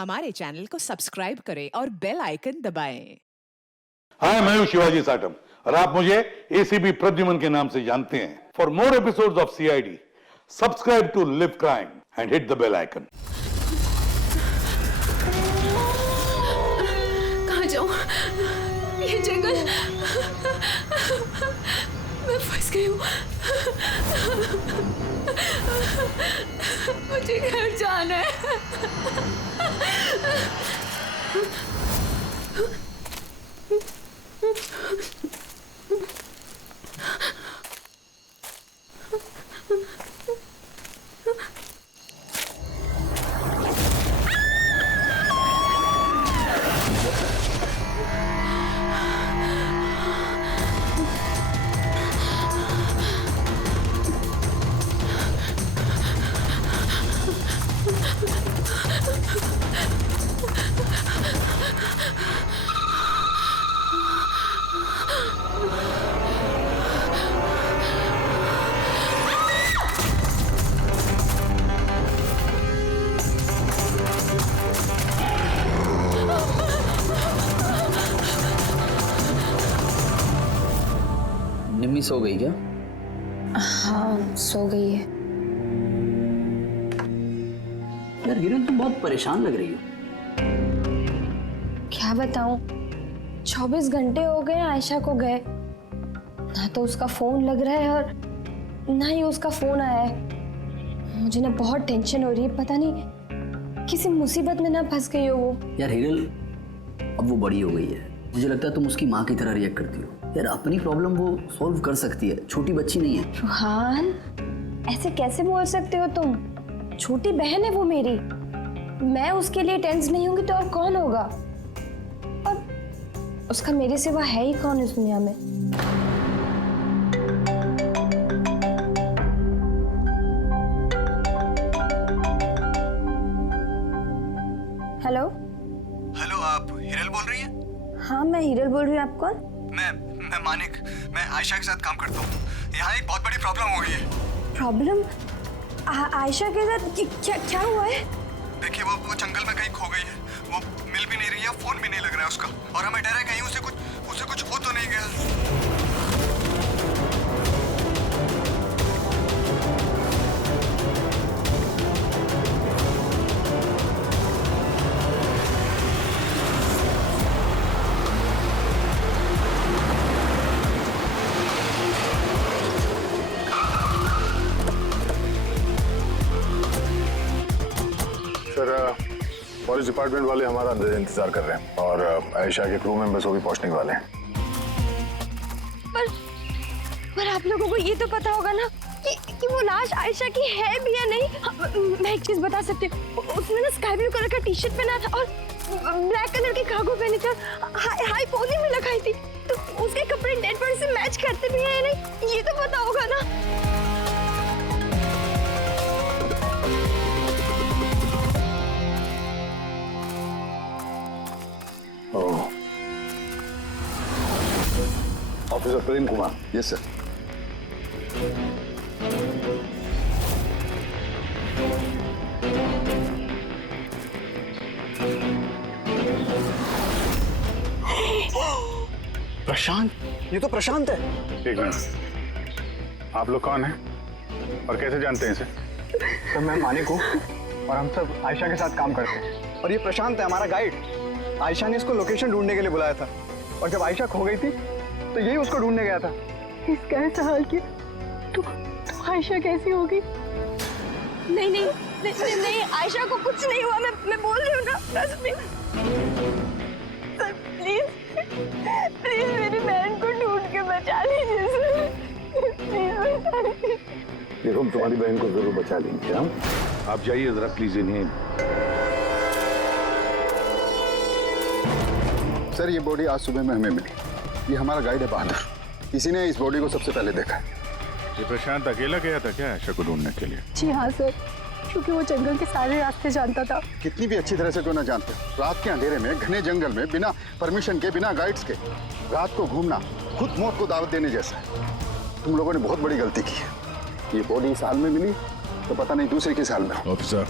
हमारे चैनल को सब्सक्राइब करें और बेल आइकन दबाएं। हाय, मैं हूं शिवाजी साटम और आप मुझे एसीपी प्रद्युमन के नाम से जानते हैं। For more episodes of CID, subscribe to live crime and hit the bell icon. कहाँ जाऊं? ये जंगल, मैं फंस गई हूँ। मुझे घर जाना है। निम्मी सो गई क्या? हाँ, सो गई है। यार हिरन, तुम बहुत परेशान लग रही हो। क्या बताऊं, 24 घंटे हो गए आयशा को गए, ना तो उसका फोन लग रहा है और ना ही उसका फोन आया है। मुझे ना बहुत टेंशन हो रही है, पता नहीं किसी मुसीबत में ना फंस गई हो वो। यार हिरन, अब वो बड़ी हो गई है, मुझे लगता है तुम उसकी माँ की तरह रिएक्ट करती हो। यार अपनी प्रॉब्लम वो सॉल्व कर सकती है, छोटी बच्ची नहीं है। रुहान, ऐसे कैसे बोल सकते हो तुम? छोटी बहन है वो मेरी, मैं उसके लिए टेंस नहीं होंगी तो और कौन होगा? और उसका मेरे सिवा है ही कौन इस दुनिया में? हेलो हेलो, आप हिरल बोल रही हैं? हाँ, मैं हिरल बोल रही हूँ। आप कौन? मैं मानिक, मैं आयशा के साथ काम करता हूँ। यहाँ एक बहुत बड़ी प्रॉब्लम हो गई है। प्रॉब्लम? आयशा के साथ क्या हुआ है? देखिए, वो जंगल में कहीं खो गई है। वो मिल भी नहीं रही है, फोन भी नहीं लग रहा है उसका, और हमें डर है कहीं उसे कुछ हो तो नहीं गया। सर, पुलिस डिपार्टमेंट वाले हमारा अंदर इंतजार कर रहे हैं और आयशा के क्रू मेंबर्स वो भी पहुंचने वाले हैं। पर आप लोगों को ये तो पता होगा ना कि वो लाश आयशा की है भी या नहीं। मैं एक चीज बता सकती हूँ, उसने ना स्काई ब्लू कलर का टी शर्ट पहना था और ब्लैक कलर की कार्गो पहनी थी और हाई पोनी में लगाई थी, तो उसके कपड़े डेड बॉडी से मैच करते भी हैं या नहीं, ये तो पता होगा ना। Officer Prem Kumar. Yes sir. Prashant, ये तो प्रशांत है। एक मिनट, आप लोग कौन हैं और कैसे जानते हैं इसे? तो मैं मानिक हूँ और हम सब आयशा के साथ काम करते हैं, और ये प्रशांत है हमारा गाइड। आयशा ने इसको लोकेशन ढूंढने के लिए बुलाया था, और जब आयशा खो गई थी तो यही उसको ढूंढने गया था। इसका ऐसा हाल किया तो आयशा कैसी होगी? नहीं, आयशा को कुछ नहीं हुआ, मैं बोल रही हूँ ना, ट्रस्ट मी। सर प्लीज मेरी बहन को ढूंढ के बचा लीजिए सर, प्लीज बचा लीजिए। देखो, हम तुम्हारी बहन को जरूर बचा लेंगे। हम आप जाइए जरा प्लीज इन्हें। सर, ये बॉडी आज सुबह में हमें मिली। ये हमारा गाइड है बहादुर, इसी ने इस बॉडी को सबसे पहले देखा। ये प्रशांत अकेला गया था क्या आयशा को ढूंढने के लिए? जी हाँ सर, क्योंकि वो जंगल के सारे रास्ते जानता था। कितनी भी अच्छी तरह से क्यों ना जानते, रात के अंधेरे में घने जंगल में बिना परमिशन के, बिना गाइड्स के रात को घूमना खुद मौत को दावत देने जैसा है। तुम लोगों ने बहुत बड़ी गलती की है। ये बॉडी इस हाल में मिली तो पता नहीं दूसरे किस हाल में। ऑफिसर,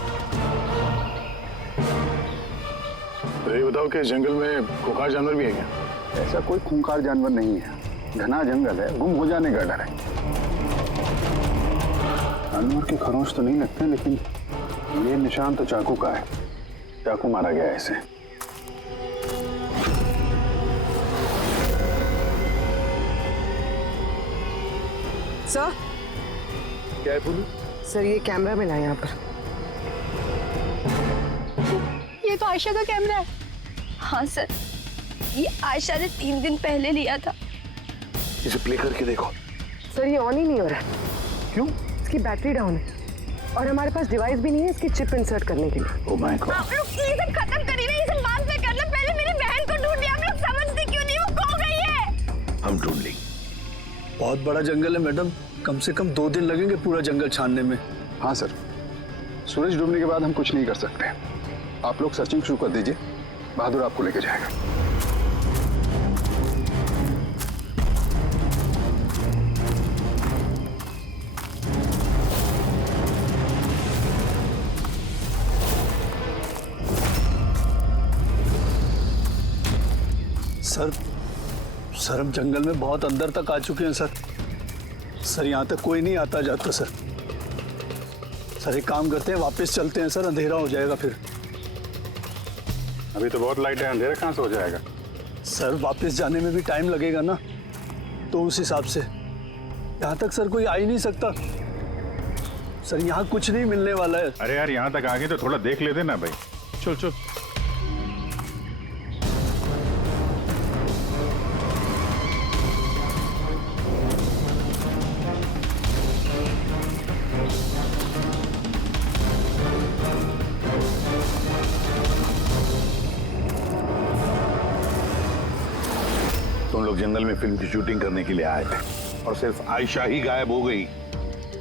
तो ये बताओ कि जंगल में खुंखार जानवर भी है क्या? ऐसा कोई खूंखार जानवर नहीं है, घना जंगल है, गुम हो जाने का डर है। जानवर के खरोंच तो नहीं लगते, लेकिन ये निशान तो चाकू का है। चाकू मारा गया है इसे। सर, क्या है बोलू? सर ये कैमरा मिला है यहाँ पर। ये तो आयशा का कैमरा है। हाँ सर, ये आयशा ने 3 दिन पहले लिया था। इसे प्ले करके देखो। सर ये ऑन ही नहीं हो रहा। क्यों? इसकी बैटरी डाउन है और हमारे पास डिवाइस भी नहीं है इसकी चिप इंसर्ट करने के लिए। Oh my God. आप लोग ये सब खत्म करिए ना, ये सब बाद में करना। पहले मेरी बहन को ढूंढिए। आप लोग समझते क्यों नहीं, वो खो गई है। हम ढूंढ लेंगे। बहुत बड़ा जंगल है मैडम, कम से कम 2 दिन लगेंगे पूरा जंगल छानने में। हाँ सर, सूरज डूबने के बाद हम कुछ नहीं कर सकते। आप लोग सर्चिंग शुरू कर दीजिए, बहादुर आपको लेके जाएगा। सर हम जंगल में बहुत अंदर तक आ चुके हैं सर यहाँ तक कोई नहीं आता जाता सर एक काम करते हैं, वापस चलते हैं सर, अंधेरा हो जाएगा फिर। अभी तो बहुत लाइट है, अंधेरा कहाँ से हो जाएगा? सर वापस जाने में भी टाइम लगेगा ना, तो उस हिसाब से यहाँ तक सर कोई आ ही नहीं सकता। सर यहाँ कुछ नहीं मिलने वाला है। अरे यार, यहाँ तक आ गए तो थोड़ा देख लेते ना भाई। चल चल। तुम लोग जंगल में फिल्म की शूटिंग करने के लिए आए थे और सिर्फ आयशा ही गायब हो गई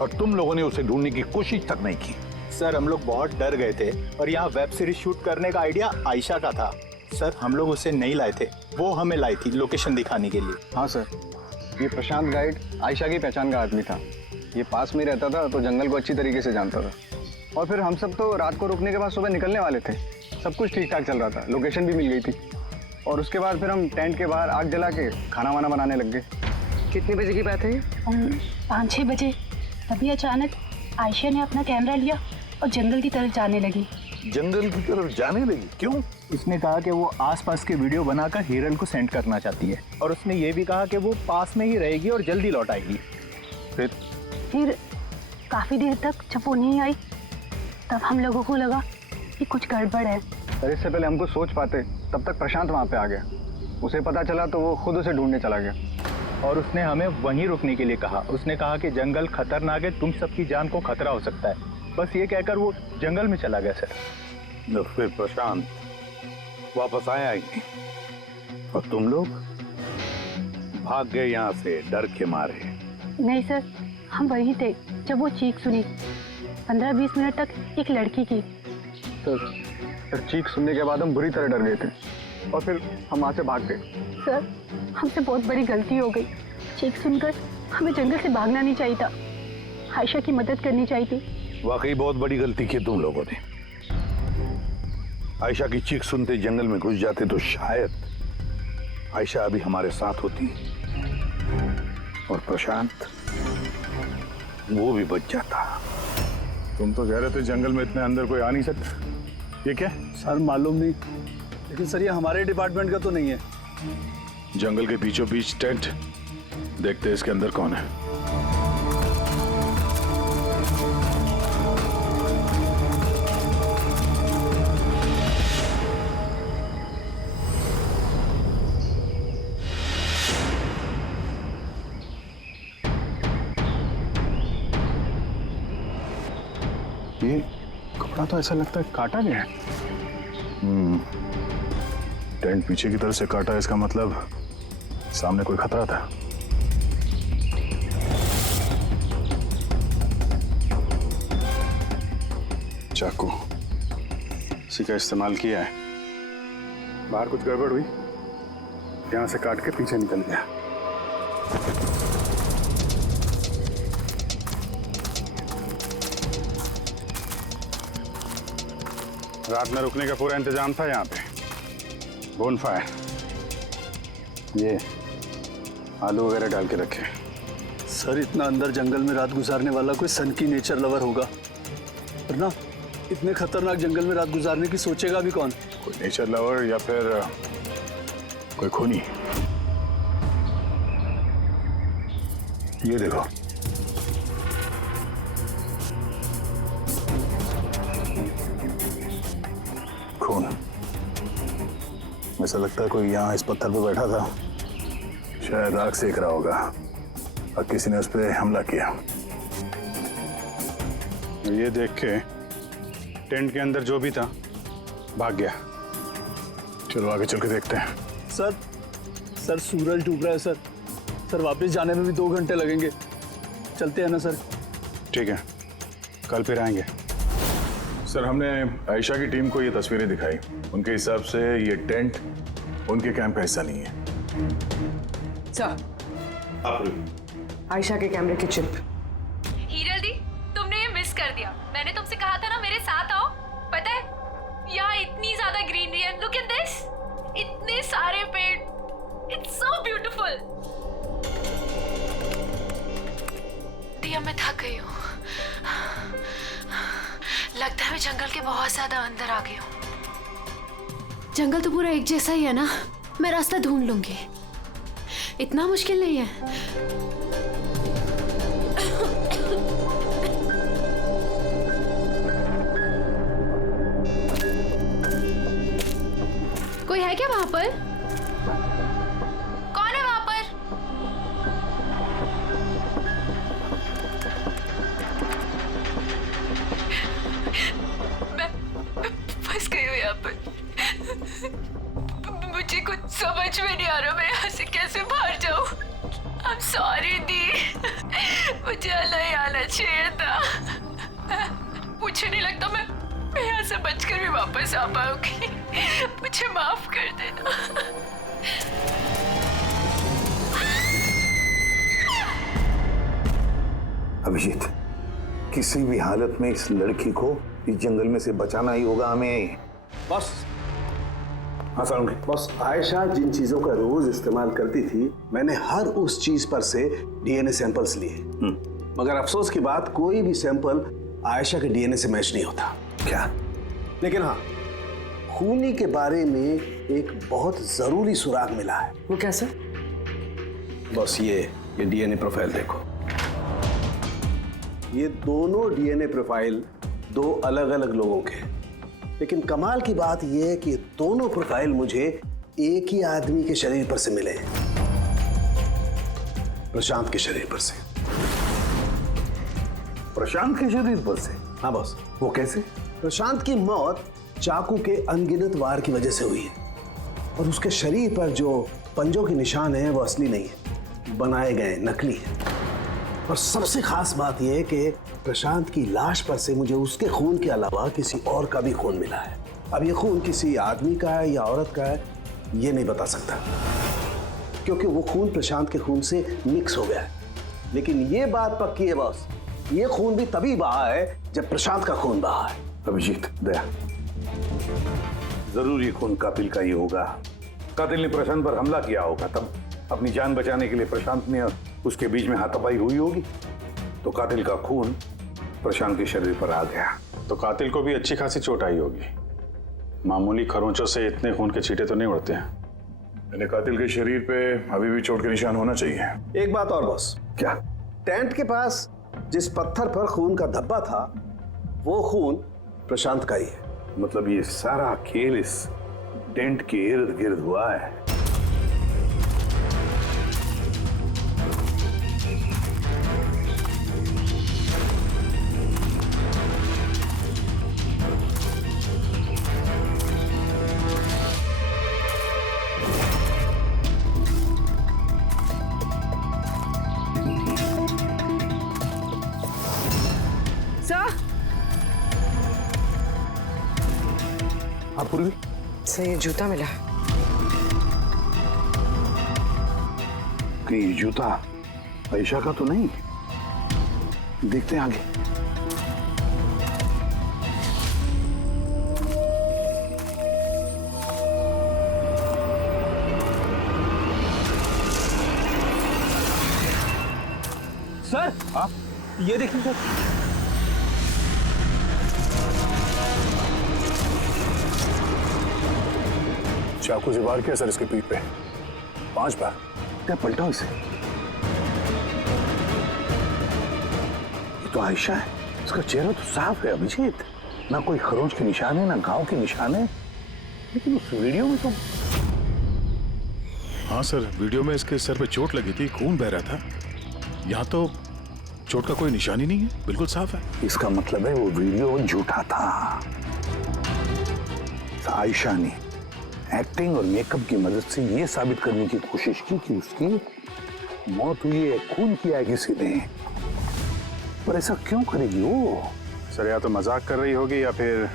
और तुम लोगों ने उसे ढूंढने की कोशिश तक नहीं की। सर हम लोग बहुत डर गए थे और यहाँ वेब सीरीज शूट करने का आइडिया आयशा का था। सर हम लोग उसे नहीं लाए थे, वो हमें लाई थी लोकेशन दिखाने के लिए। हाँ सर, ये प्रशांत गाइड आयशा की पहचान का आदमी था। ये पास में रहता था तो जंगल को अच्छी तरीके से जानता था। और फिर हम सब तो रात को रुकने के बाद सुबह निकलने वाले थे। सब कुछ ठीक ठाक चल रहा था, लोकेशन भी मिल गई थी। और उसके बाद फिर हम टेंट के बाहर आग जला के खाना वाना बनाने लग गए। कितने बजे की बात है ये? 5-6 बजे। तभी अचानक आयशा ने अपना कैमरा लिया और जंगल की तरफ जाने लगी। जंगल की तरफ जाने लगी? क्यों? उसने कहा कि वो आसपास के वीडियो बनाकर हिरल को सेंड करना चाहती है और उसने ये भी कहा कि वो पास में ही रहेगी और जल्दी लौट आएगी। फिर काफी देर तक जब वो नहीं आई तब हम लोगों को लगा कि कुछ गड़बड़ है। सर इससे पहले हमको सोच पाते तब तक प्रशांत वहाँ पे आ गया। उसे पता चला तो वो खुद उसे ढूंढने चला गया। और उसने हमें वहीं रुकने के लिए कहा। उसने कहा कि जंगल खतरनाक है, तुम सबकी जान को खतरा हो सकता है। बस ये कहकर वो जंगल में चला गया सर। फिर प्रशांत वापस आया ही नहीं और तुम लोग भाग गए यहाँ से डर के मारे। नहीं सर, हम वहीं थे जब वो चीख सुनी। 15-20 मिनट तक एक लड़की की। सर चीख सुनने के बाद हम बुरी तरह डर गए थे और फिर हम वहाँ से भाग गए। सर हमसे बहुत बड़ी गलती हो गई। चीख सुनकर हमें जंगल से भागना नहीं चाहिए था, आयशा की मदद करनी चाहिए थी। वाकई बहुत बड़ी गलती की तुम लोगों ने। आयशा की चीख सुनते जंगल में घुस जाते तो शायद आयशा अभी हमारे साथ होती और प्रशांत वो भी बच जाता। तुम तो कह रहे थे जंगल में इतने अंदर कोई आ नहीं सकता। ये क्या? सर मालूम नहीं, लेकिन सर ये हमारे डिपार्टमेंट का तो नहीं है। जंगल के बीचों बीच टेंट, देखते हैं इसके अंदर कौन है। ये कपड़ा तो ऐसा लगता है काटा गया है। टेंट पीछे की तरफ से काटा है, इसका मतलब सामने कोई खतरा था। चाकू इसी का इस्तेमाल किया है। बाहर कुछ गड़बड़ हुई, यहाँ से काट के पीछे निकल गया। रात में रुकने का पूरा इंतजाम था यहाँ पे। बोनफायर, ये आलू वगैरह डाल के रखे। सर इतना अंदर जंगल में रात गुजारने वाला कोई सन की नेचर लवर होगा, वरना इतने खतरनाक जंगल में रात गुजारने की सोचेगा भी कौन? कोई नेचर लवर या फिर कोई खूनी। ये देखो, खून। ऐसा लगता है कोई यहाँ इस पत्थर पे बैठा था, शायद आग सेक रहा होगा और किसी ने उस पर हमला किया। ये देख के टेंट के अंदर जो भी था भाग गया। चलो आगे चल के देखते हैं। सर सूरज डूब रहा है सर। सर वापस जाने में भी 2 घंटे लगेंगे। चलते हैं ना सर? ठीक है, कल फिर आएंगे। सर हमने आयशा की टीम को ये तस्वीरें दिखाई। उनके हिसाब से ये टेंट उनके कैंप का हिस्सा नहीं है। सर, आयशा के कैमरे की चिप। हीरल दी, तुमने ये मिस कर दिया। मैंने तुमसे कहा था ना मेरे साथ आओ। पता है यहाँ इतनी ज्यादा ग्रीनरी है। लुक एट दिस, इतने सारे पेड़। It's so beautiful. दिया मैं थक गई हूँ। लगता है मैं जंगल के बहुत ज्यादा अंदर आ गई हूँ। जंगल तो पूरा एक जैसा ही है ना। मैं रास्ता ढूंढ लूंगी, इतना मुश्किल नहीं है। कोई है क्या वहां पर? कौन है वहां पर? मैं फंस गई हूँ यहाँ पर। मुझे कुछ समझ में नहीं आ रहा, मैं यहाँ से कैसे बाहर जाऊँ। I'm sorry दी, मुझे अलग आना चाहिए था। मुझे नहीं लगता मैं यहाँ से बचकर भी वापस आ पाऊंगी। मुझे माफ कर देना। अभिजीत, किसी भी हालत में इस लड़की को इस जंगल में से बचाना ही होगा हमें। बस हाँ सर। बस आयशा जिन चीजों का रोज इस्तेमाल करती थी, मैंने हर उस चीज पर से डीएनए सैंपल्स लिए, मगर अफसोस की बात कोई भी सैंपल आयशा के डीएनए से मैच नहीं होता। क्या? लेकिन हाँ, खूनी के बारे में एक बहुत जरूरी सुराग मिला है। वो कैसे? बस ये डीएनए प्रोफाइल देखो। ये दोनों डीएनए प्रोफाइल 2 अलग अलग लोगों के हैं, लेकिन कमाल की बात यह है कि दोनों प्रोफाइल मुझे एक ही आदमी के शरीर पर से मिले हैं, प्रशांत के शरीर पर से। प्रशांत के शरीर पर से? हाँ बॉस। वो कैसे? प्रशांत की मौत चाकू के अनगिनत वार की वजह से हुई है, और उसके शरीर पर जो पंजों के निशान हैं वो असली नहीं है, बनाए गए नकली है। और सबसे खास बात यह है कि प्रशांत की लाश पर से मुझे उसके खून के अलावा किसी और का भी खून मिला है। अब ये खून किसी आदमी का है या औरत का है ये नहीं बता सकता, क्योंकि वो खून प्रशांत के खून से मिक्स हो गया है। लेकिन ये बात पक्की है बॉस, ये खून भी तभी बहा है जब प्रशांत का खून बहा है। अभिजीत, दया, जरूर ये खून कातिल का ही होगा। कातिल ने प्रशांत पर हमला किया होगा, तब अपनी जान बचाने के लिए प्रशांत ने उसके बीच में हाथापाई हुई होगी, तो कातिल का खून प्रशांत के शरीर पर आ गया। तो कातिल को भी अच्छी खासी चोट आई होगी। मामूली खरोंचों से इतने खून के छींटे तो नहीं उड़ते हैं। यानी कातिल के शरीर पे अभी भी चोट के निशान होना चाहिए। एक बात और बॉस। क्या? टेंट के पास जिस पत्थर पर खून का धब्बा था वो खून प्रशांत का ही है। मतलब ये सारा खेल इस टेंट के इर्द गिर्द हुआ है। पूर्वी सर, ये जूता मिला। कि ये जूता आयशा का तो नहीं? देखते हैं आगे। सर हाँ ये देखिए सर। चाकू से वार किया सर इसके पीठ पे 5 बार। क्या पलटाओ इसे? ये तो आयशा है, इसका चेहरा तो साफ है अभिजीत, ना कोई खरोंच के निशान है ना घाव के निशान है। लेकिन उस वीडियो में तो हाँ सर, वीडियो में इसके सर पे चोट लगी थी, खून बह रहा था। यहाँ तो चोट का कोई निशान ही नहीं है, बिल्कुल साफ है। इसका मतलब है वो वीडियो झूठा था। आयशा ने एक्टिंग और मेकअप की मदद से ये साबित करने की कोशिश की कि उसकी मौत हुई है, खून किया है किसी ने। पर ऐसा क्यों करेगी वो? सर या तो मजाक कर रही होगी या फिर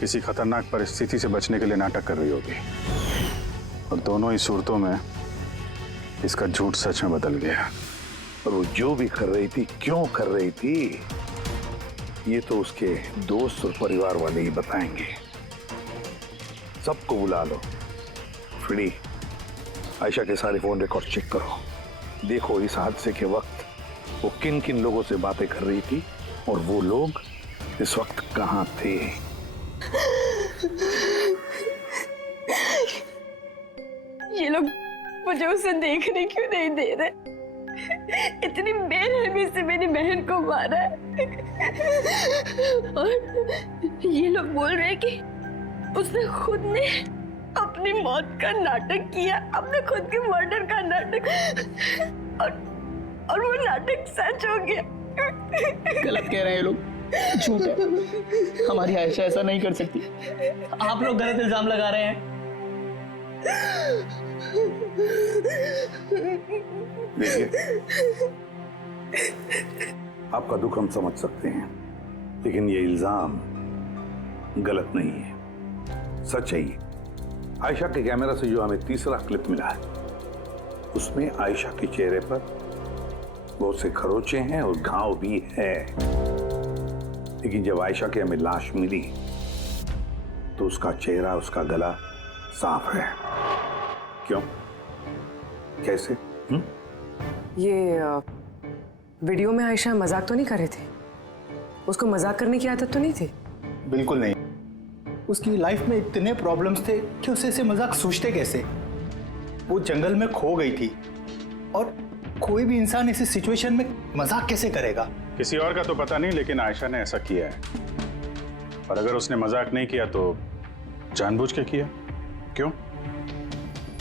किसी खतरनाक परिस्थिति से बचने के लिए नाटक कर रही होगी। और दोनों ही सूरतों में इसका झूठ सच में बदल गया। और वो जो भी कर रही थी, क्यों कर रही थी, ये तो उसके दोस्त और परिवार वाले ही बताएंगे। सबको बुला लो। फ्री, आयशा के सारे फोन रिकॉर्ड चेक करो। देखो इस हादसे के वक्त वो किन किन लोगों से बातें कर रही थी और वो लोग इस वक्त कहाँ थे। ये लोग मुझे उसे देखने क्यों नहीं दे रहे? इतनी बेरहमी से मेरी बहन को मारा है। और ये लोग बोल रहे हैं कि उसने खुद ने अपनी मौत का नाटक किया, अपने खुद के मर्डर का नाटक। और वो नाटक सच हो गया। गलत कह रहे हैं ये लोग, झूठ है। हमारी आयशा ऐसा नहीं कर सकती। आप लोग गलत इल्जाम लगा रहे हैं। देखिए, आपका दुख हम समझ सकते हैं, लेकिन ये इल्जाम गलत नहीं है, सच है। आयशा के कैमरा से जो हमें तीसरा क्लिप मिला है, उसमें आयशा के चेहरे पर बहुत से खरोंचे हैं और घाव भी है। लेकिन जब आयशा की हमें लाश मिली तो उसका चेहरा, उसका गला साफ है। क्यों? कैसे? ये वीडियो में आयशा मजाक तो नहीं कर रहे थे? उसको मजाक करने की आदत तो नहीं थी? बिल्कुल नहीं। उसकी लाइफ में इतने प्रॉब्लम्स थे कि उसे ऐसे मजाक सूझते कैसे? वो जंगल में खो गई थी और कोई भी इंसान ऐसी सिचुएशन में मजाक कैसे करेगा? किसी और का तो पता नहीं, लेकिन आयशा ने ऐसा किया है। और अगर उसने मजाक नहीं किया तो जानबूझ के किया। क्यों?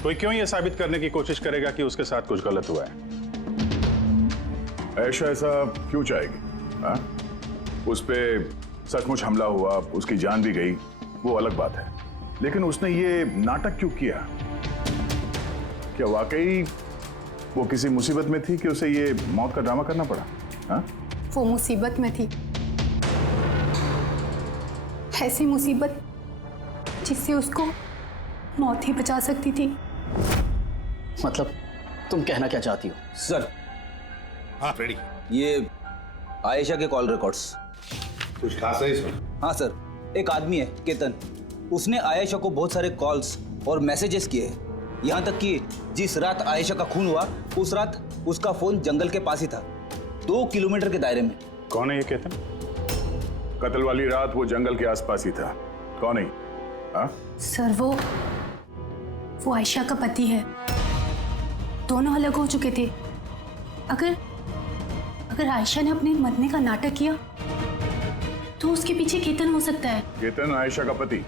कोई क्यों ये साबित करने की कोशिश करेगा कि उसके साथ कुछ गलत हुआ है? आयशा ऐसा क्यों चाहेगी? हाँ? उस पे सचमुच हमला हुआ, उसकी जान भी गई, वो अलग बात है। लेकिन उसने ये नाटक क्यों किया? क्या वाकई वो किसी मुसीबत में थी कि उसे ये मौत का ड्रामा करना पड़ा? हाँ? वो मुसीबत में थी, ऐसी मुसीबत जिससे उसको मौत ही बचा सकती थी। मतलब तुम कहना क्या चाहती हो? सर, हाँ रेडी। ये आयशा के कॉल रिकॉर्ड्स। कुछ खास है इसमें? हाँ सर, एक आदमी है केतन, उसने आयशा को बहुत सारे कॉल्स और मैसेजेस किए हैं। यहाँ तक कि जिस रात आयशा का खून हुआ उस रात उसका फोन जंगल के पास ही था, 2 किलोमीटर के दायरे में। कौन है ये केतन? कत्ल वाली रात वो जंगल के आसपास ही था। कौन है? हाँ? सर वो आयशा का पति है। दोनों अलग हो चुके थे। अगर आयशा ने अपने मरने का नाटक किया तो उसके पीछे केतन हो सकता है। केतन आयशा का पति?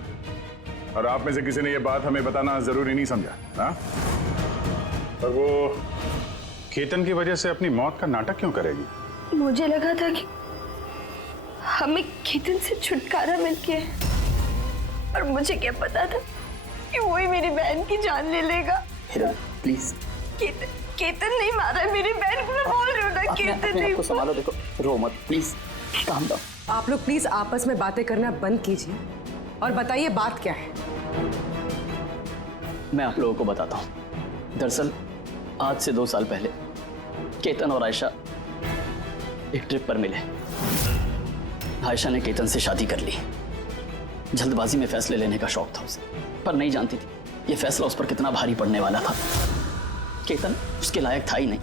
और आप में से किसी ने ये बात हमें बताना जरूरी नहीं समझा? हाँ? और वो केतन की वजह से अपनी मौत का नाटक क्यों करेगी? मुझे लगा था कि हमें केतन से छुटकारा मिल गया है, और मुझे क्या पता था कि वही मेरी बहन की जान ले लेगा। प्लीज। केतन नहीं मारा है मेरी बहन को, मैं बोल रही हूँ ना, केतन नहीं। आपको संभालो, देखो, रो मत प्लीज, काम डाउन। आप लोग प्लीज आपस में बातें करना बंद कीजिए और बताइए बात क्या है। मैं आप लोगों को बताता हूँ। दरअसल आज से 2 साल पहले केतन और आयशा एक ट्रिप पर मिले। आयशा ने केतन से शादी कर ली। जल्दबाजी में फैसले लेने का शौक था उसे, पर नहीं जानती थी ये फैसला उस पर कितना भारी पड़ने वाला था। केतन उसके लायक था ही नहीं,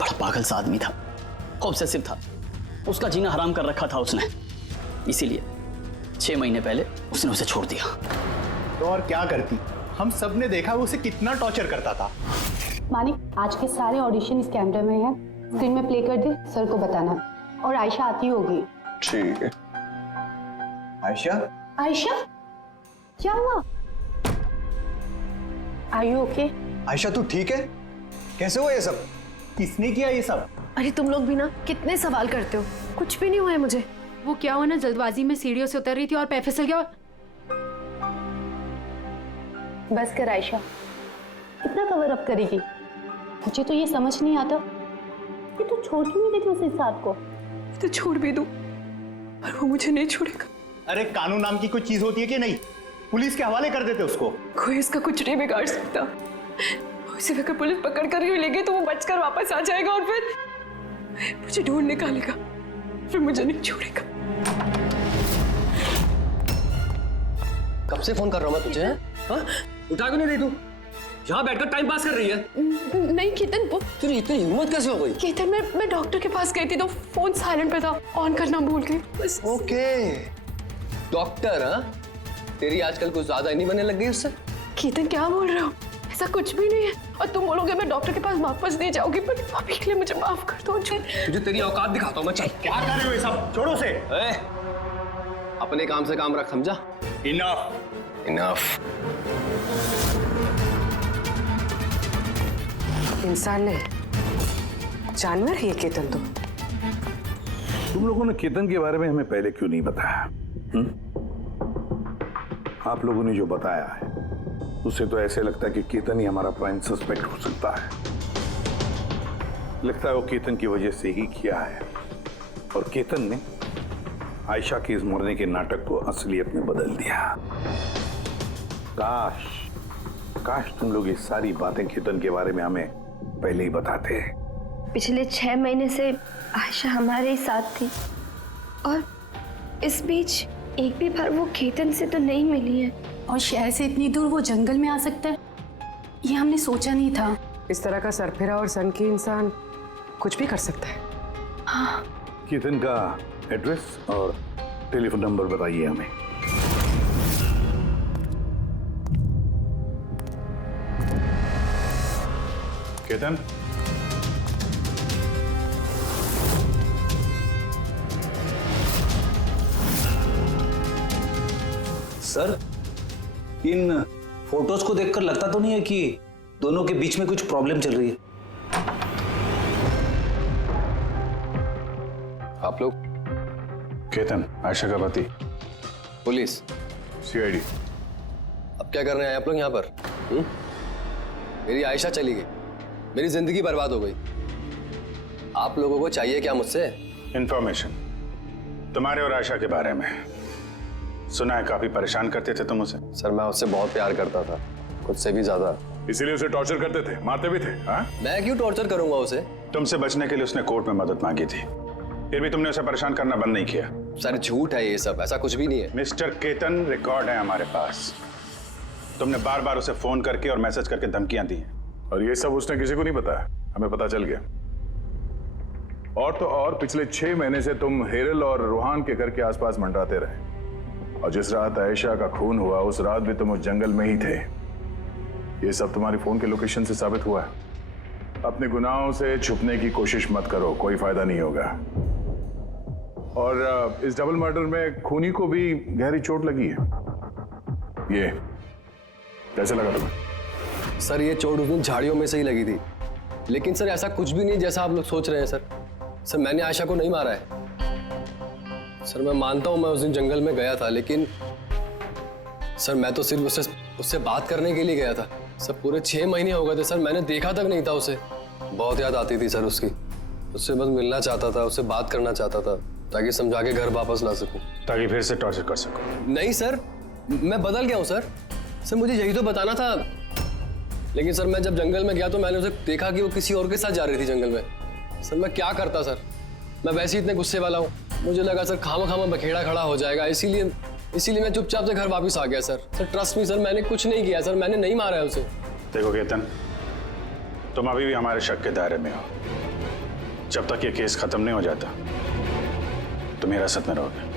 बड़ा पागल सा आदमी था। ऑब्सेसिव था, उसका जीना हराम कर रखा था उसने, इसीलिए 6 महीने पहले उसने उसे छोड़ दिया। तो और क्या करती, हम सब ने देखा वो उसे कितना टॉर्चर करता था। मानिक, आज के सारे ऑडिशन इस कैमरे में हैं, स्क्रीन में प्ले कर दे, सर को बताना। और आयशा आती होगी। ठीक है। आयशा? आयशा, क्या हुआ? Are you okay? आयशा तू ठीक है? कैसे हुआ ये सब? किसने किया ये सब? अरे तुम लोग भी ना कितने सवाल करते हो, कुछ भी नहीं हुआ है मुझे। वो क्या हुआ ना, जल्दबाजी में सीढ़ियों से उतर रही थी और पैर फिसल गया। बस कर आयशा, कितना कवर अप करेगी? मुझे तो ये समझ नहीं आता कि तू छोड़ क्यों नहीं देती उस साथ को। तो छोड़ भी दूं, पर वो मुझे नहीं छोड़ेगा। अरे कानून नाम की कोई चीज होती है कि नहीं? पुलिस के हवाले कर देते उसको। कोई इसका कुछ नहीं बिगाड़ सकता। उसे अगर पुलिस पकड़ कर ही लेगी तो वो बचकर वापस आ जाएगा और फिर मुझे ढूंढ निकालेगा, फिर मुझे नहीं छोड़ेगा। कब से फोन कर रहा हूँ मैं तुझे? हाँ? उठा क्यों नहीं रही तू? यहाँ बैठकर टाइम पास कर रही है। नहीं केतन, वो तुझे इतनी हिम्मत कैसे हो गई? केतन, मैं डॉक्टर के पास गई थी तो फोन साइलेंट पे था, ऑन करना भूल गई बस। Okay, doctor? हाँ, तेरी आजकल कुछ ज्यादा ही नहीं बनने लग गई उससे। केतन क्या बोल रहे हो? ऐसा कुछ भी नहीं है। और तुम बोलोगे मैं डॉक्टर के पास वापस नहीं जाऊंगी, पर अभी के लिए मुझे माफ कर दो। तुझे तेरी औकात दिखाता हूँ मैं। चल। क्या कर रहे हो ये सब? छोड़ो से। अपने काम से काम रख, समझा? इनफ। इनफ। इंसान नहीं, जानवर है ये केतन। तो तुम लोगों ने केतन के बारे में हमें पहले क्यों नहीं बताया? आप लोगों ने जो बताया है उससे तो ऐसे लगता है कि केतन ही हमारा प्राइम सस्पेक्ट हो सकता है। लगता है वो केतन की वजह से ही किया है, और केतन ने आयशा के इस मरने के नाटक को असलियत में बदल दिया। काश तुम लोग ये सारी बातें केतन के बारे में हमें पहले ही बताते। पिछले 6 महीने से आयशा हमारे ही साथ थी, और इस बीच एक भी बार वो केतन से तो नहीं मिली है। और शहर से इतनी दूर वो जंगल में आ सकता है, ये हमने सोचा नहीं था। इस तरह का सरफिरा और सन की इंसान कुछ भी कर सकता है। हाँ। केतन का एड्रेस और टेलीफोन नंबर बताइए हमें। केतन, सर, इन फोटोज को देखकर लगता तो नहीं है कि दोनों के बीच में कुछ प्रॉब्लम चल रही है? आप लोग? केतन आयशा का पति। पुलिस? CID। अब क्या कर रहे हैं आप लोग यहाँ पर? मेरी आयशा चली गई, मेरी जिंदगी बर्बाद हो गई। आप लोगों को चाहिए क्या मुझसे? इंफॉर्मेशन तुम्हारे और आयशा के बारे में। सुना है काफी परेशान करते थे तुम उसे। सर मैं उससे बहुत प्यार करता था, खुद से भी ज्यादा। इसीलिए उसे टॉर्चर करते थे, मारते भी थे। हाँ? मैं क्यों टॉर्चर करूंगा उसे? तुमसे बचने के लिए उसने कोर्ट में मदद मांगी थी, फिर भी तुमने उसे परेशान करना बंद नहीं किया। सर झूठ है ये सब, ऐसा कुछ भी नहीं है। मिस्टर केतन, रिकॉर्ड है हमारे पास। तुमने बार बार उसे फोन करके और मैसेज करके धमकियां दी हैं। और ये सब उसने किसी को नहीं बताया, हमें पता चल गया। और तो और पिछले 6 महीने से तुम हेरल और रूहान के घर के आसपास मंडराते रहे, और जिस रात आयशा का खून हुआ उस रात भी तुम उस जंगल में ही थे। ये सब तुम्हारी फोन के लोकेशन से साबित हुआ है। अपने गुनाहों से छुपने की कोशिश मत करो, कोई फायदा नहीं होगा। और इस डबल मर्डर में खूनी को भी गहरी चोट लगी है। ये कैसे लगा तुम्हें? सर ये चोट उस दिन झाड़ियों में से ही लगी थी, लेकिन सर ऐसा कुछ भी नहीं जैसा आप लोग सोच रहे हैं। सर मैंने आयशा को नहीं मारा है। सर मैं मानता हूं मैं उस दिन जंगल में गया था, लेकिन सर मैं तो सिर्फ उससे बात करने के लिए गया था। सर पूरे 6 महीने हो गए थे सर, मैंने देखा तक नहीं था उसे। बहुत याद आती थी सर उसकी। उससे बस मिलना चाहता था, उससे बात करना चाहता था, ताकि समझा के घर वापस ला सकूं, ताकि फिर से टॉर्चर कर सकूं। नहीं सर, मैं बदल गया हूं सर। सर मुझे यही तो बताना था। लेकिन सर मैं जब जंगल में गया तो मैंने उसे देखा कि वो किसी और के साथ जा रही थी जंगल में। सर मैं क्या करता सर, मैं वैसे ही इतने गुस्से वाला हूँ। मुझे लगा सर खामा बखेड़ा खड़ा हो जाएगा, इसीलिए मैं चुपचाप से घर वापस आ गया sir. Sir trust me sir, मैंने कुछ नहीं किया सर, मैंने नहीं मारा है उसे। देखो केतन, तुम अभी भी हमारे शक के दायरे में हो। जब तक ये केस खत्म नहीं हो जाता तुम हिरासत में रहोगे।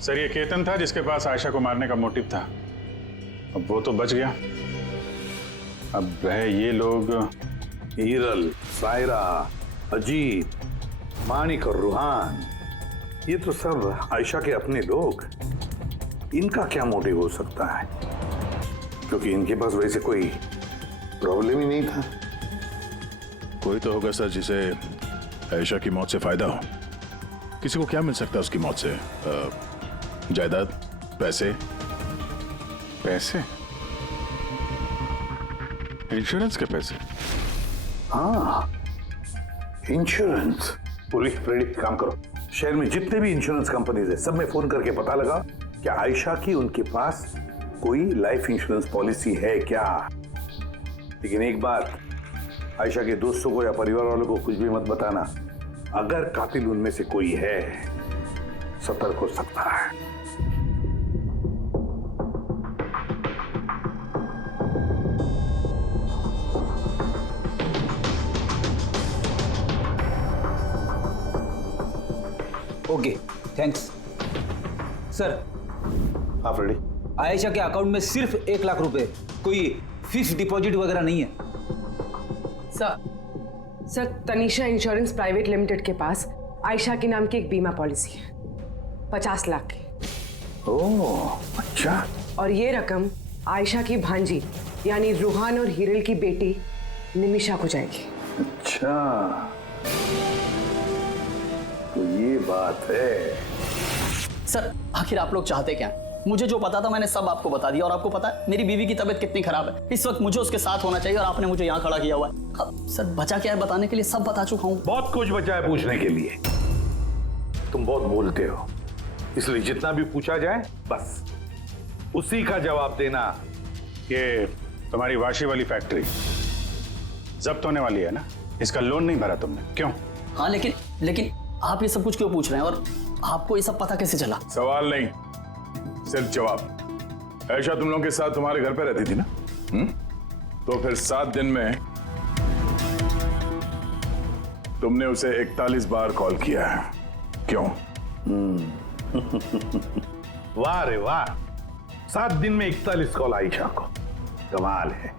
सर, ये केतन था जिसके पास आयशा को मारने का मोटिव था। अब वो तो बच गया, अब रहे ये लोग हीरल, सायरा, अजीत, मानिक और रूहान, ये तो सब आयशा के अपने लोग। इनका क्या मोटिव हो सकता है? क्योंकि इनके पास वैसे कोई प्रॉब्लम ही नहीं था। कोई तो होगा सर जिसे आयशा की मौत से फायदा हो। किसी को क्या मिल सकता है उसकी मौत से? जायदाद, पैसे? पैसे? इंश्योरेंस के पैसे? हाँ, इंश्योरेंस। पुलिस प्रेडिक्ट काम करो, शहर में जितने भी इंश्योरेंस कंपनीज है सब में फोन करके पता लगा क्या आयशा की उनके पास कोई लाइफ इंश्योरेंस पॉलिसी है क्या। लेकिन एक बात, आयशा के दोस्तों को या परिवार वालों को कुछ भी मत बताना। अगर कातिल उनमें से कोई है, सतर्क हो सकता है। Okay, thanks sir. हाँ फ्रेडी, आयशा के अकाउंट में सिर्फ 1 लाख रुपए, कोई फिक्स डिपॉजिट वगैरह नहीं है। Sir, Tanisha insurance private limited के पास आयशा के नाम की एक बीमा पॉलिसी है 50 लाख की। ओह, अच्छा। और ये रकम आयशा की भांजी यानी रूहान और हीरल की बेटी निमिषा को जाएगी। अच्छा, तो ये बात है। सर, आखिर आप लोग चाहते क्या? मुझे जो पता था मैंने सब आपको बता दिया। और आपको पता है मेरी बीवी की तबीयत कितनी खराब है, इस वक्त मुझे उसके साथ होना चाहिए और आपने मुझे यहाँ खड़ा किया हुआ है। अब सर बचा क्या है बताने के लिए? सब बता चुका हूँ। बहुत कुछ बचा है पूछने के लिए। तुम बहुत बोलते हो, इसलिए जितना भी पूछा जाए बस उसी का जवाब देना। ये तुम्हारी वाशी वाली फैक्ट्री जब्त होने वाली है ना, इसका लोन नहीं भरा तुमने, क्यों? हाँ, लेकिन आप ये सब कुछ क्यों पूछ रहे हैं और आपको ये सब पता कैसे चला? सवाल नहीं, सिर्फ जवाब। आयशा तुम लोगों के साथ तुम्हारे घर पे रहती थी ना? तो फिर 7 दिन में तुमने उसे 41 बार कॉल किया है, क्यों? वाह रे वाह, 7 दिन में 41 कॉल आयशा को, कमाल है।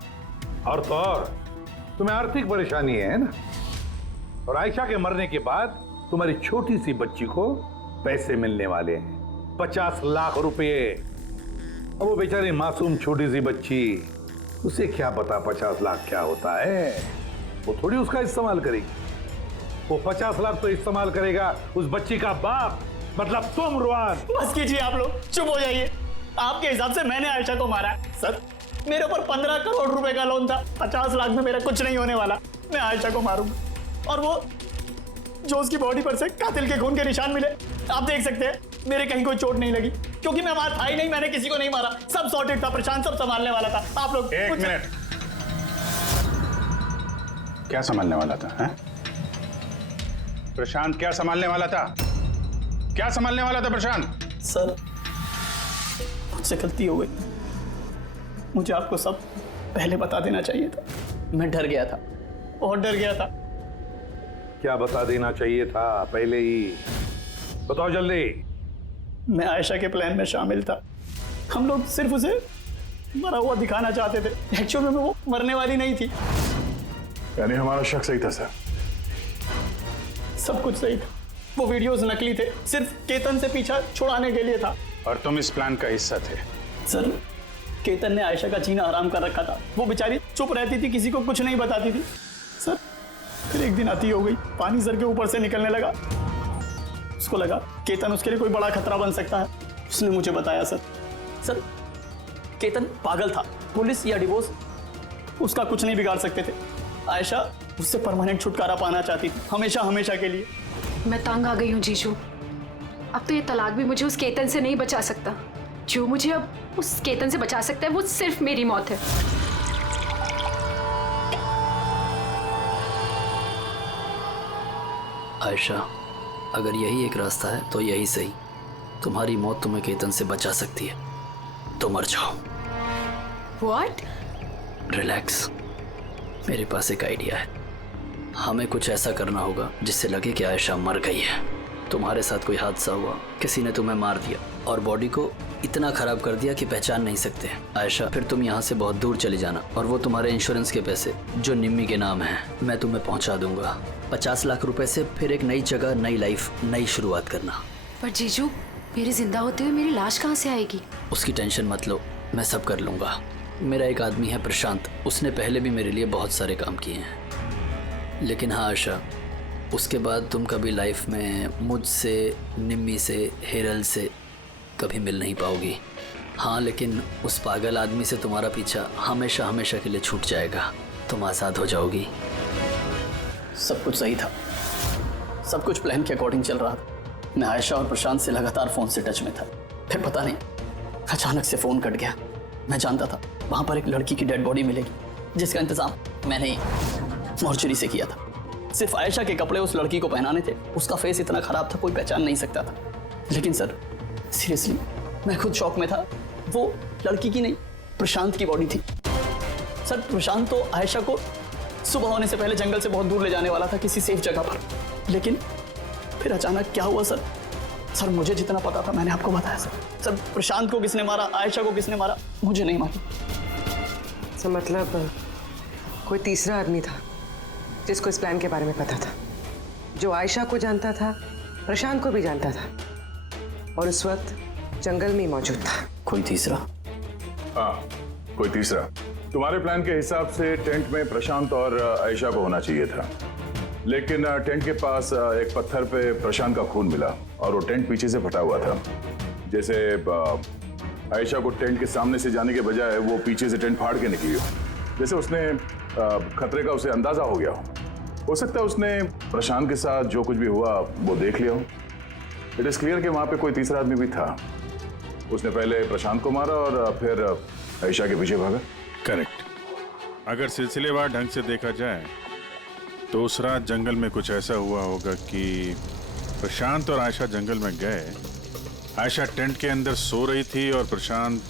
और तो और तुम्हें आर्थिक परेशानी है ना, और आयशा के मरने के बाद तुम्हारी छोटी सी बच्ची को पैसे मिलने वाले हैं 50 लाख रुपए। अब वो बेचारी मासूम छोटी सी बच्ची, उसे क्या पता 50 लाख क्या होता है? वो थोड़ी उसका इस्तेमाल करेगी। वो 50 लाख तो इस्तेमाल करेगा उस बच्ची का बाप, मतलब तुम रूहान। बस कीजिए आप लोग, चुप हो जाइए। आपके हिसाब से मैंने आयशा को मारा है? सर, मेरे ऊपर 15 करोड़ रुपए का लोन था, 50 लाख में मेरा कुछ नहीं होने वाला। मैं आयशा को मारूंगा। और वो जो उसकी बॉडी पर से कातिल के खून के निशान मिले, आप देख सकते हैं मेरे कहीं कोई चोट नहीं लगी, क्योंकि मैं मार था ही नहीं, मैंने किसी को नहीं मारा। सब सॉर्टेड था, प्रशांत सब संभालने वाला था। आप लोग एक मिनट, क्या संभालने वाला था? है? प्रशांत क्या संभालने वाला था? क्या संभालने वाला था प्रशांत? सर, मुझसे गलती हो गई, मुझे आपको सब पहले बता देना चाहिए था। मैं डर गया था, बहुत डर गया था। क्या बता देना चाहिए था पहले ही? बताओ जल्दी। मैं आयशा के प्लान में शामिल था। हम लोग सिर्फ उसे मरा हुआ दिखाना चाहते थे, एक्चुअल में वो मरने वाली नहीं थी। यानी हमारा शक सही था सर? सब कुछ सही था, वो वीडियोस नकली थे, सिर्फ केतन से पीछा छुड़ाने के लिए था। और तुम इस प्लान का हिस्सा थे? सर, केतन ने आयशा का जीना आराम कर रखा था। वो बेचारी चुप रहती थी, किसी को कुछ नहीं बताती थी। सर, फिर एक दिन आती हो गई, पानी सर के ऊपर से निकलने लगा। उसको लगा केतन उसके लिए कोई बड़ा खतरा बन सकता है, उसने मुझे बताया। सर, केतन पागल था। पुलिस या डिवोर्स उसका कुछ नहीं बिगाड़ सकते थे। आयशा उससे परमानेंट छुटकारा पाना चाहती थी, हमेशा हमेशा के लिए। मैं तंग आ गई हूँ जीजू। अब तो ये तलाक भी मुझे उस केतन से नहीं बचा सकता। जो मुझे अब उस केतन से बचा सकता है वो सिर्फ मेरी मौत है। आयशा, अगर यही एक रास्ता है तो यही सही। तुम्हारी मौत तुम्हें केतन से बचा सकती है, तो मर जाओ। What? रिलैक्स, मेरे पास एक आइडिया है। हमें कुछ ऐसा करना होगा जिससे लगे कि आयशा मर गई है। तुम्हारे साथ कोई हादसा हुआ, किसी ने तुम्हें मार दिया और बॉडी को इतना खराब कर दिया कि पहचान नहीं सकते। आयशा, फिर तुम यहाँ से बहुत दूर चली जाना और वो तुम्हारे इंश्योरेंस के पैसे जो निम्मी के नाम है मैं तुम्हें पहुँचा दूंगा। 50 लाख रुपए से फिर एक नई जगह, नई लाइफ, नई शुरुआत करना। पर जीजू, मेरे जिंदा होते हुए मेरी लाश कहाँ से आएगी? उसकी टेंशन मत लो, मैं सब कर लूँगा। मेरा एक आदमी है प्रशांत, उसने पहले भी मेरे लिए बहुत सारे काम किए हैं। लेकिन हाँ आयशा, उसके बाद तुम कभी लाइफ में मुझसे, निम्मी से, हेरल से कभी मिल नहीं पाओगी। हाँ, लेकिन उस पागल आदमी से तुम्हारा पीछा हमेशा हमेशा के लिए छूट जाएगा। तुम आज़ाद हो जाओगी। सब कुछ सही था, सब कुछ प्लान के अकॉर्डिंग चल रहा था। मैं आयशा और प्रशांत से लगातार फ़ोन से टच में था। फिर पता नहीं अचानक से फ़ोन कट गया। मैं जानता था वहाँ पर एक लड़की की डेड बॉडी मिलेगी, जिसका इंतज़ाम मैंने ही मॉर्चरी से किया था। सिर्फ आयशा के कपड़े उस लड़की को पहनाने थे। उसका फेस इतना ख़राब था, कोई पहचान नहीं सकता था। लेकिन सर, सीरियसली मैं खुद शॉक में था। वो लड़की की नहीं, प्रशांत की बॉडी थी। सर, प्रशांत तो आयशा को सुबह होने से पहले जंगल से बहुत दूर ले जाने वाला था, किसी सेफ जगह पर। लेकिन फिर अचानक क्या हुआ सर? सर, मुझे जितना पता था मैंने आपको बताया सर। सर, प्रशांत को किसने मारा, आयशा को किसने मारा, मुझे नहीं मालूम। सर, मतलब कोई तीसरा आदमी था जिसको इस प्लान के बारे में पता था, जो आयशा को जानता था, प्रशांत को भी जानता था और उस वक्त जंगल में ही मौजूद था। कोई तीसरा? हाँ, कोई तीसरा। तुम्हारे प्लान के हिसाब से टेंट में प्रशांत और आयशा को होना चाहिए था, लेकिन टेंट के पास एक पत्थर पे प्रशांत का खून मिला और वो टेंट पीछे से फटा हुआ था। जैसे आयशा को टेंट के सामने से जाने के बजाय वो पीछे से टेंट फाड़ के निकली हो, जैसे उसने खतरे का उसे अंदाजा हो गया हो सकता है उसने प्रशांत के साथ जो कुछ भी हुआ वो देख लिया हो। इट इज क्लियर कि वहां पे कोई तीसरा आदमी भी था। उसने पहले प्रशांत को मारा और फिर आयशा के पीछे भागा। करेक्ट। अगर सिलसिलेवार ढंग से देखा जाए तो उस रात जंगल में कुछ ऐसा हुआ होगा कि प्रशांत और आयशा जंगल में गए। आयशा टेंट के अंदर सो रही थी और प्रशांत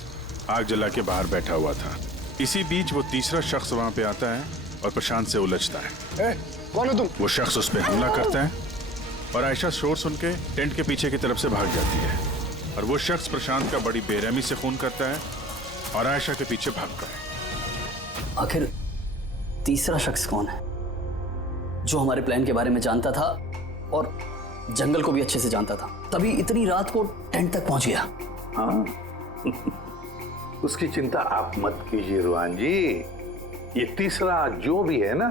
आग जला के बाहर बैठा हुआ था। इसी बीच वो तीसरा शख्स वहां पे आता है और प्रशांत से उलझता है। कौन हो तुम? वो शख्स उस पर हमला करता है और आयशा शोर सुन के टेंट के पीछे की तरफ से भाग जाती है और वो शख्स प्रशांत का बड़ी बेरहमी से खून करता है और आयशा के पीछे भागता है। आखिर तीसरा शख्स कौन है जो हमारे प्लान के बारे में जानता था और जंगल को भी अच्छे से जानता था, तभी इतनी रात को टेंट तक पहुंच गया? हाँ उसकी चिंता आप मत कीजिए रुहान जी। ये तीसरा जो भी है ना,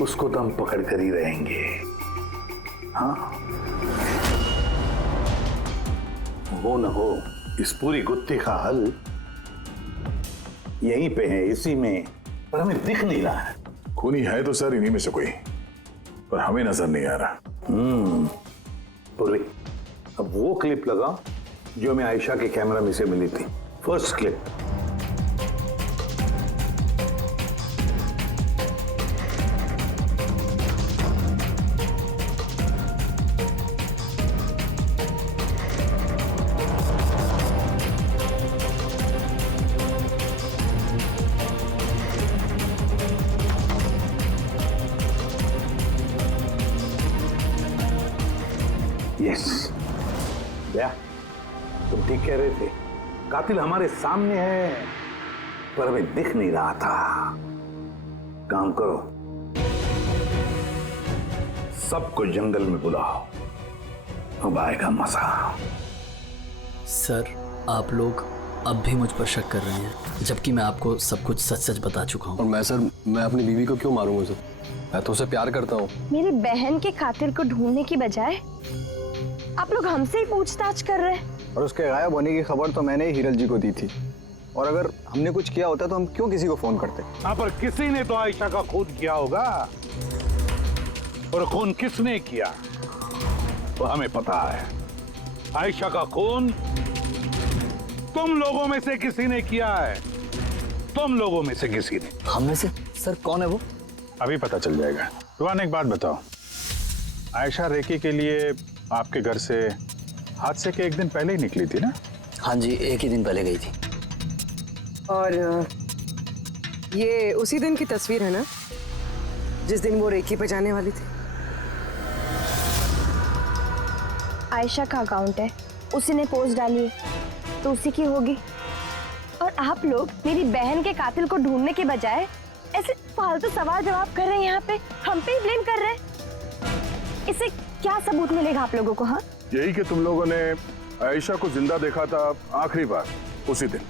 उसको तो हम पकड़ कर ही रहेंगे। हाँ, हो न हो इस पूरी गुत्थी का हल यहीं पे है, इसी में, पर हमें दिख नहीं रहा है। खूनी है तो सर इन्हीं में से कोई, पर हमें नजर नहीं आ रहा। पूर्वी, अब वो क्लिप लगा जो हमें आयशा के कैमरा में से मिली थी, फर्स्ट क्लिप। यस, क्या तुम ठीक कह रहे थे, कातिल हमारे सामने है पर हमें दिख नहीं रहा था। काम करो, सबको जंगल में बुलाओ, अब आएगा मजा। सर, आप लोग अब भी मुझ पर शक कर रहे हैं, जबकि मैं आपको सब कुछ सच सच बता चुका हूँ। और मैं सर, मैं अपनी बीवी को क्यों मारूंगा सर? मैं तो उसे प्यार करता हूँ। मेरी बहन के कातिल को ढूंढने की बजाय आप लोग हमसे ही पूछताछ कर रहे हैं। और उसके गायब होने की खबर तो मैंने ही हीरल जी को दी थी, और अगर हमने कुछ किया होता तो हम क्यों किसी को फोन करते? हाँ, पर किसी ने तो आयशा का खून किया होगा, और खून किसने किया वो हमें पता है। आयशा का खून तुम लोगों में से किसी ने किया है, तुम लोगों में से किसी ने। हम में से? सर, कौन है वो? अभी पता चल जाएगा। रुहान, एक बात बताओ, आयशा रेकी के लिए आपके घर से हादसे के एक दिन पहले ही निकली थी ना? हाँ जी, एक ही दिन पहले गई थी। और ये उसी दिन की तस्वीर है ना जिस दिन वो रेकी पे जाने वाली थी। आयशा का अकाउंट है, उसी ने पोस्ट डाली है तो उसी की होगी। और आप लोग मेरी बहन के कातिल को ढूंढने के बजाय ऐसे फालतू सवाल जवाब कर रहे हैं, यहाँ पे हम पे ही ब्लेम कर रहे हैं। इससे क्या सबूत मिलेगा आप लोगों को? हाँ, यही कि तुम लोगों ने आयशा को जिंदा देखा था आखिरी बार उसी दिन,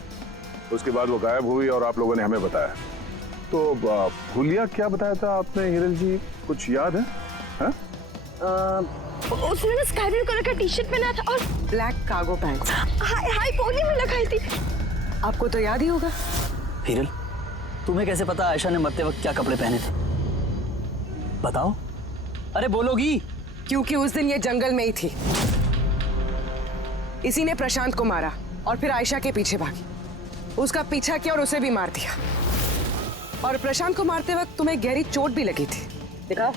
उसके बाद वो गायब हुई और आप लोगों ने हमें बताया। तो भूलिया क्या बताया था आपने हिरल जी, कुछ याद है? हा? उसने ना स्काई ब्लू कलर का टी शर्ट पहना था और black cargo pants high pony में लगाई थी। आपको तो याद ही होगा। हिरल, तुम्हें कैसे पता आयशा ने मरते वक्त क्या कपड़े पहने थे? बताओ, अरे बोलोगी? क्योंकि उस दिन ये जंगल में ही थी। इसी ने प्रशांत को मारा और फिर आयशा के पीछे भागी, उसका पीछा किया और उसे भी मार दिया। और प्रशांत को मारते वक्त तुम्हें गहरी चोट भी लगी थी। देखा,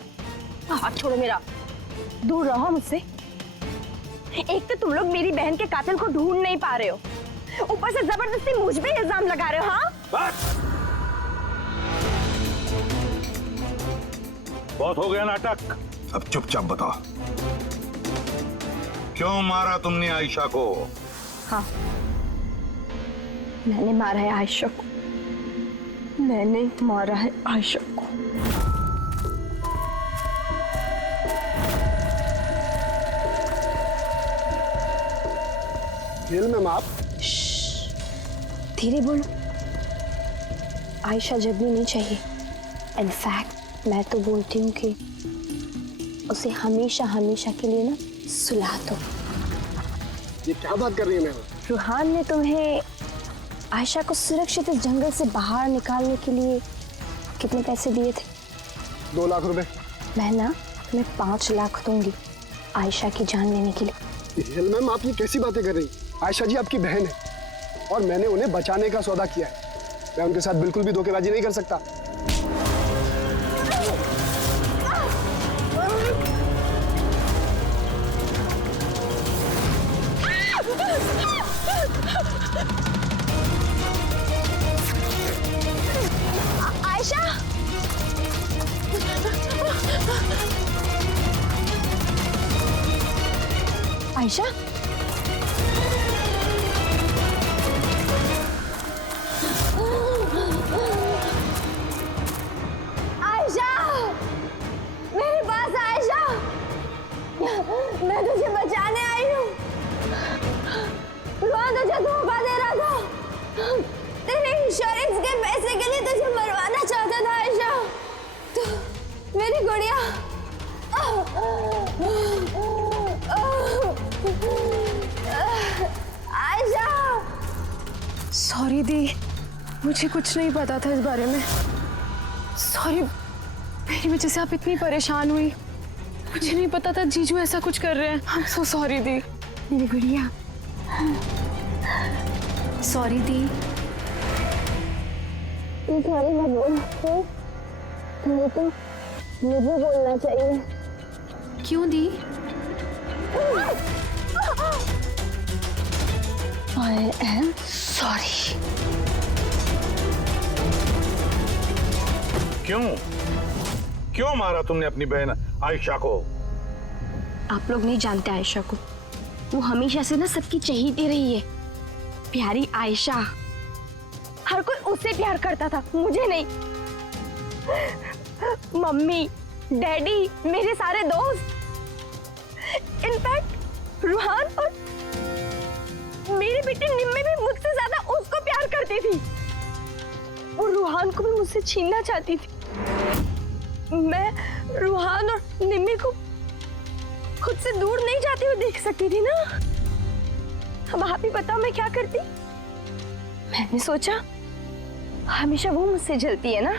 हाथ छोड़ो मेरा, दूर रहो मुझसे। एक तो तुम लोग मेरी बहन के कातिल को ढूंढ नहीं पा रहे हो, ऊपर से जबरदस्ती मुझ पे इल्जाम लगा रहे हो। हाँ, बहुत हो गया नाटक, अब चुपचाप बताओ, क्यों मारा तुमने आयशा को? हाँ, मैंने मारा है आयशा को, मैंने मारा है आयशा को। मैम आप धीरे बोलो, आयशा जगनी नहीं चाहिए। इनफैक्ट मैं तो बोलती हूँ कि उसे हमेशा हमेशा के लिए ना सुला दो। ये क्या बात कर रही है मैम? रूहान ने तुम्हें आयशा को सुरक्षित इस जंगल से बाहर निकालने के लिए कितने पैसे दिए थे? 2 लाख रुपए। मैं ना तुम्हें 5 लाख दूंगी आयशा की जान लेने के लिए। मैम आप ये कैसी बातें कर रही? आयशा जी आपकी बहन है और मैंने उन्हें बचाने का सौदा किया है। मैं उनके साथ बिल्कुल भी धोखेबाजी नहीं कर सकता। आयशा, आयशा, मेरे पास आयशा, मैं तुझे बचाने आई हूँ। रूहान तुझे धोखा दे रहा था, तेरे इंश्योरेंस के पैसे के लिए तुझे मरवाना चाहता था आयशा। तो मेरी गुड़िया, आयशा। सॉरी दी, मुझे कुछ नहीं पता था इस बारे में। सॉरी, मेरी वजह से आप इतनी परेशान हुई। मुझे नहीं पता था जीजू ऐसा कुछ कर रहे हैं। I'm so sorry दी। मेरी गुड़िया, सॉरी दी। सॉरी मत बोल, तुम्हें तो मुझे बोलना चाहिए। क्यों दी? I am sorry। क्यों मारा तुमने अपनी बहन आयशा को? आप लोग नहीं जानते आयशा को, वो हमेशा से ना सबकी चहेती रही है। प्यारी आयशा, हर कोई उससे प्यार करता था, मुझे नहीं। मम्मी, डैडी, मेरे सारे दोस्त, इनफैक्ट रूहान और मेरी बेटी निम्मी भी मुझसे ज्यादा उसको प्यार करती थी। वो रूहान को भी मुझसे छीनना चाहती थी। मैं रूहान और निम्मी को खुद से दूर नहीं जाती हुई देख सकती थी ना। अब आप ही बताओ मैं क्या करती? मैंने सोचा हमेशा वो मुझसे जलती है ना,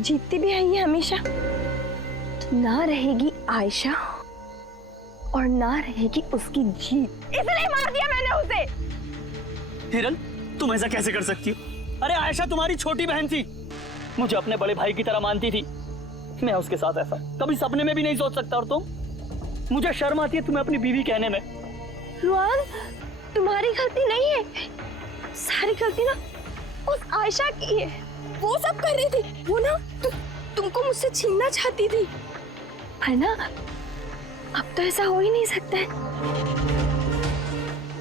जीतती भी है ये हमेशा, तो ना रहेगी आयशा और ना रहेगी उसकी जीत। इसलिए मार दिया मैंने उसे। हिरल, तुम ऐसा कैसे कर सकती हो? अरे आयशा तुम्हारी छोटी बहन थी, मुझे अपने बड़े भाई की तरह मानती थी। मैं उसके साथ ऐसा कभी सपने में भी नहीं सोच सकता। और तुम, मुझे शर्म आती है तुम्हें अपनी बीवी कहने में। रुआन, तुम्हारी गलती नहीं है, सारी गलती ना उस आयशा की है। वो सब कर रही थी, वो ना तुमको मुझसे छीनना चाहती थी, है ना? अब तो ऐसा हो ही नहीं सकता है।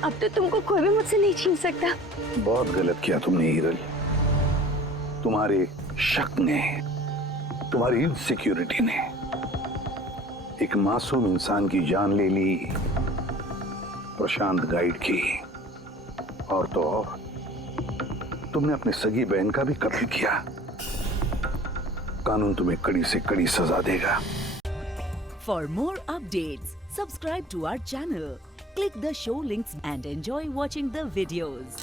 अब तो तुमको कोई भी मुझसे नहीं छीन सकता। बहुत गलत किया तुमने हीरल। तुम्हारे शक ने, तुम्हारी इनसिक्योरिटी ने एक मासूम इंसान की जान ले ली, प्रशांत गाइड की। और तो और तुमने अपनी सगी बहन का भी कत्ल किया। कानून तुम्हें कड़ी से कड़ी सजा देगा। For more updates, subscribe to our channel, click the show links and enjoy watching the videos.